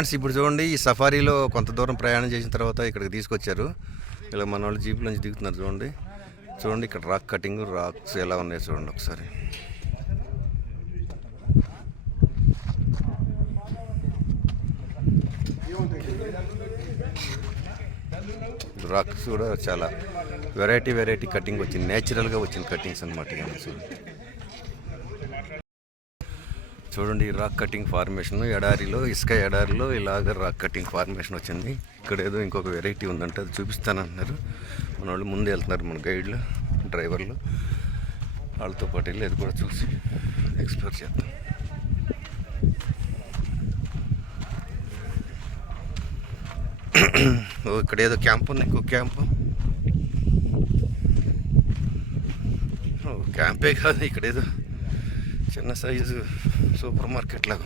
Friends ఇప్పుడు చూడండి, ఈ సఫారీలో కొంత దూరం ప్రయాణం చేసిన తర్వాత ఇక్కడికి తీసుకొచ్చారు. ఇలా మన వాళ్ళు జీప్ నుంచి దిగుతున్నారు. చూడండి చూడండి ఇక్కడ రాక్ కటింగ్, రాక్స్ ఎలా ఉన్నాయి చూడండి ఒకసారి. రాక్స్ కూడా చాలా వెరైటీ కటింగ్ వచ్చింది, నేచురల్గా వచ్చిన కటింగ్స్ అనమాట. చూడండి ఈ రాక్ కటింగ్ ఫార్మేషన్ ఎడారిలో, ఇసుక ఎడారిలో ఇలాగ రాక్ కటింగ్ ఫార్మేషన్ వచ్చింది. ఇక్కడ ఏదో ఇంకొక వెరైటీ ఉందంటే అది చూపిస్తానంటున్నారు మన వాళ్ళు. ముందు వెళ్తున్నారు మన గైడ్లు, డ్రైవర్లు. వాళ్ళతో పాటు వెళ్ళి అది కూడా చూసి ఎక్స్ప్లోర్ చేద్దాం. ఇక్కడ ఏదో క్యాంప్ ఉంది, ఇంకో క్యాంపు. క్యాంపే కాదు, ఇక్కడ ఏదో చిన్న సైజు సూపర్ మార్కెట్ లాగా.